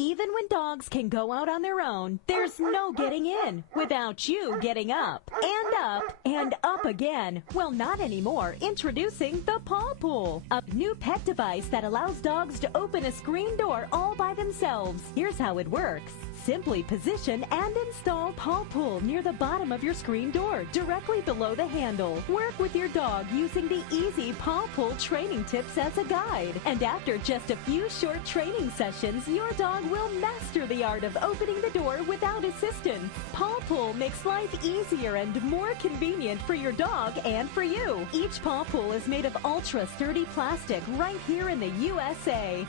Even when dogs can go out on their own, there's no getting in without you getting up and up again. Well, not anymore. Introducing the PawPull, a new pet device that allows dogs to open a screen door all by themselves. Here's how it works. Simply position and install PawPull near the bottom of your screen door, directly below the handle. Work with your dog using the easy PawPull training tips as a guide. And after just a few short training sessions, your dog will master the art of opening the door without assistance. PawPull makes life easier and more convenient for your dog and for you. Each PawPull is made of ultra sturdy plastic right here in the USA.